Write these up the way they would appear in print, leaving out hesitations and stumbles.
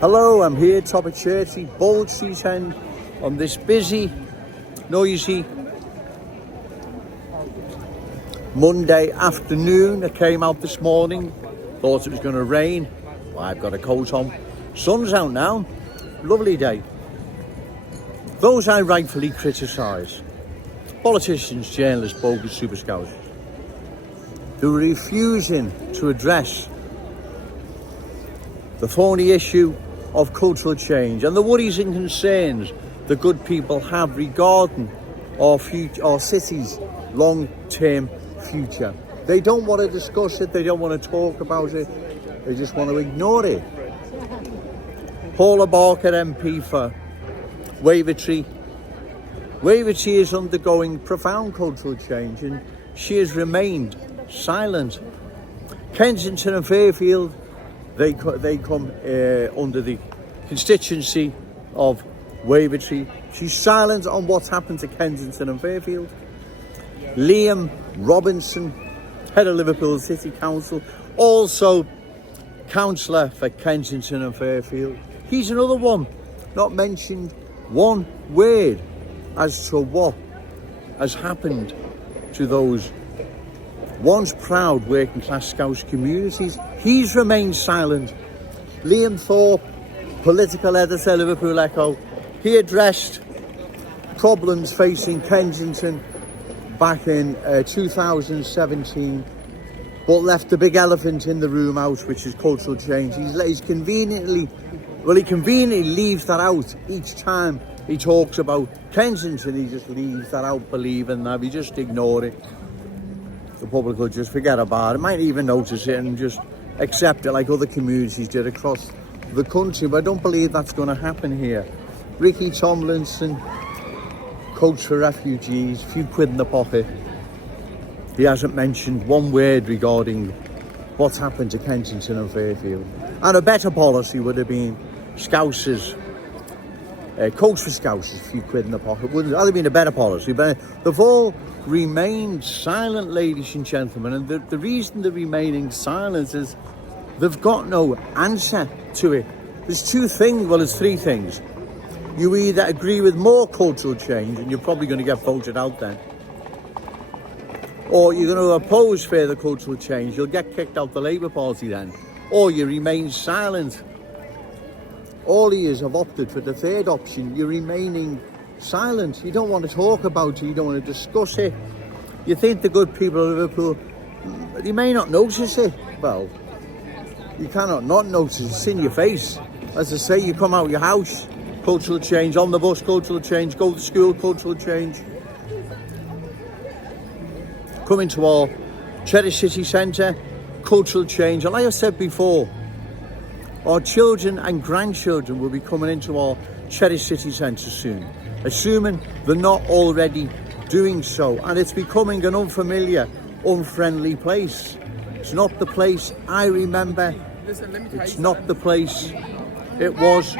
Hello, I'm here top of Church Street, Bold Street End, on this busy, noisy Monday afternoon. I came out this morning, thought it was going to rain. Well, I've got a coat on. Sun's out now, lovely day. Those I rightfully criticise, politicians, journalists, bogus super scouts, who are refusing to address the thorny issue of cultural change and the worries and concerns the good people have regarding our future, our city's long-term future. They don't want to discuss it, they don't want to talk about it, they just want to ignore it. Paula Barker, MP for Wavertree. Wavertree is undergoing profound cultural change and she has remained silent. Kensington and Fairfield, they come under the constituency of Wavertree. She's silent on what's happened to Kensington and Fairfield. Liam Robinson, head of Liverpool City Council, also councillor for Kensington and Fairfield. He's another one, not mentioned one word as to what has happened to those once proud working class Scouse communities. He's remained silent. Liam Thorpe, political editor, Liverpool Echo, he addressed problems facing Kensington back in 2017, but left the big elephant in the room out, which is cultural change. He conveniently leaves that out each time he talks about Kensington. He just leaves that out, believing that we just ignore it. The public will just forget about it, might even notice it and just accept it like other communities did across the country, but I don't believe that's going to happen here. Ricky Tomlinson, coach for refugees, few quid in the pocket. He hasn't mentioned one word regarding what's happened to Kensington and Fairfield. And a better policy would have been Scousers, coach for Scousers, few quid in the pocket. Would have been a better policy, but they've all remained silent, ladies and gentlemen, and the reason they're remaining silent is they've got no answer to it. There's three things. You either agree with more cultural change, and you're probably going to get voted out then, or you're going to oppose further cultural change, you'll get kicked out the Labour Party then, or you remain silent. All ears have opted for the third option. You're remaining silent. You don't want to talk about it, you don't want to discuss it. You think the good people of Liverpool, they may not notice it. Well, you cannot not notice it. It's in your face. As I say, you come out of your house, cultural change, on the bus, cultural change, go to school, cultural change. Come into our Cherry City Centre, cultural change. And like I said before, our children and grandchildren will be coming into our Cherry City Centre soon, assuming they're not already doing so. And it's becoming an unfamiliar, unfriendly place. It's not the place I remember. It's not the place it was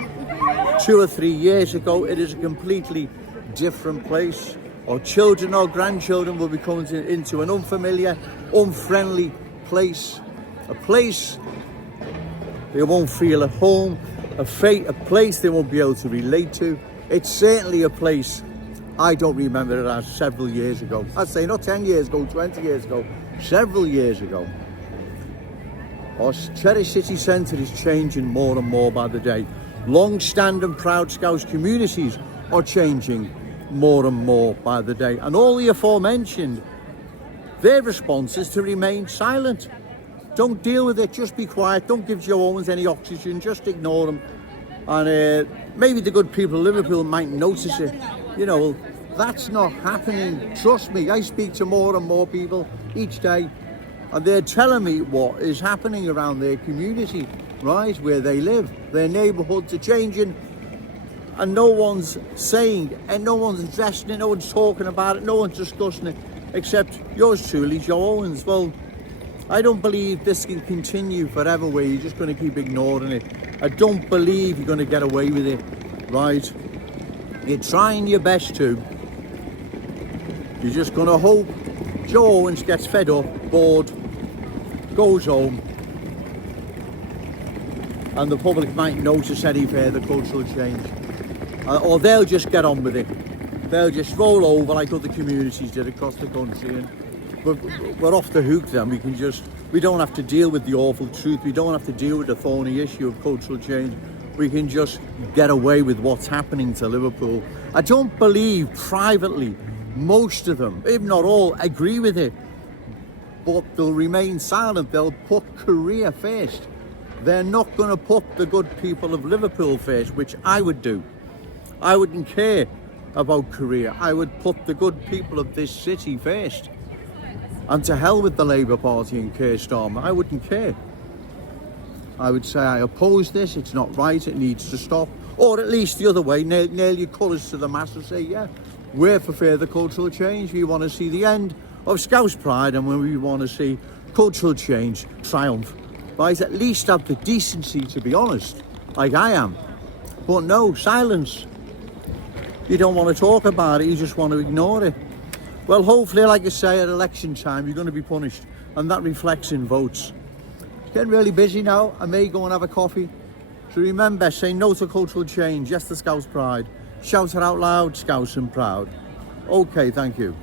2 or 3 years ago. It is a completely different place. Our children, our grandchildren will be coming into an unfamiliar, unfriendly place. A place they won't feel at home, a place they won't be able to relate to. It's certainly a place I don't remember it as several years ago. I'd say not 10 years ago, 20 years ago, several years ago. Our Cherry City Centre is changing more and more by the day. Long-standing proud Scouse communities are changing more and more by the day. And all the aforementioned, their response is to remain silent. Don't deal with it, just be quiet. Don't give Joe Owens any oxygen, just ignore him. And maybe the good people of Liverpool might notice it. You know, that's not happening. Trust me, I speak to more and more people each day, and they're telling me what is happening around their community, right, where they live. Their neighbourhoods are changing, and no one's saying, and no one's addressing it, no one's talking about it, no one's discussing it, except yours truly, Joe Owens. Well, I don't believe this can continue forever where you're just going to keep ignoring it. I don't believe you're going to get away with it, right? You're trying your best to. You're just going to hope Joe Owens gets fed up, bored, goes home, and the public might notice any further cultural change. Or they'll just get on with it. They'll just roll over like other communities did across the country, and we're off the hook then. We don't have to deal with the awful truth. We don't have to deal with the thorny issue of cultural change. We can just get away with what's happening to Liverpool. I don't believe privately most of them, if not all, agree with it, but they'll remain silent. They'll put career first. They're not going to put the good people of Liverpool first, which I would do. I wouldn't care about career. I would put the good people of this city first. And to hell with the Labour Party and Keir Starmer. I wouldn't care. I would say I oppose this, it's not right, it needs to stop. Or at least the other way, nail your colours to the mast and say, yeah, we're for further cultural change. We want to see the end of Scouse pride, and when we want to see cultural change triumph. Right, at least have the decency to be honest, like I am. But no, silence. You don't want to talk about it, you just want to ignore it. Well, hopefully, like I say, at election time, you're going to be punished, and that reflects in votes. It's getting really busy now. I may go and have a coffee. So remember, say no to cultural change, yes to Scouse pride. Shout it out loud, Scouse and proud. Okay, thank you.